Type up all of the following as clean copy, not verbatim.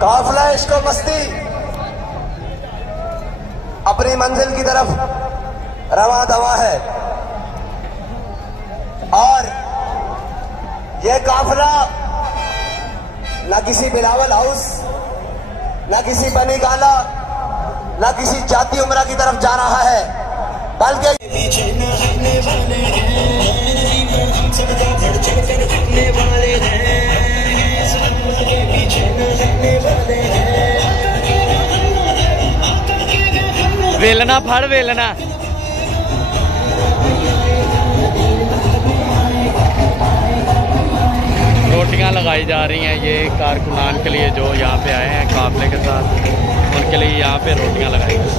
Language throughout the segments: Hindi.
काफिला इश्क व मस्ती अपनी मंजिल की तरफ रवा दवा है और यह काफिला ना किसी बिलावल हाउस, ना किसी बनी गाला, ना किसी जाति उमरा की तरफ जा रहा है, बल्कि पीछे न हटने वाले हैं, हम सबका बढ़ चढ़ कर हटने वाले हैं, पीछे न हटने वाले हैं। वेलना फड़ वेलना। रोटियां लगाई जा रही हैं ये कारकुनान के लिए जो यहाँ पे आए हैं काफिले के साथ, उनके लिए यहाँ पे रोटियां लगाई गई।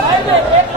साइड पे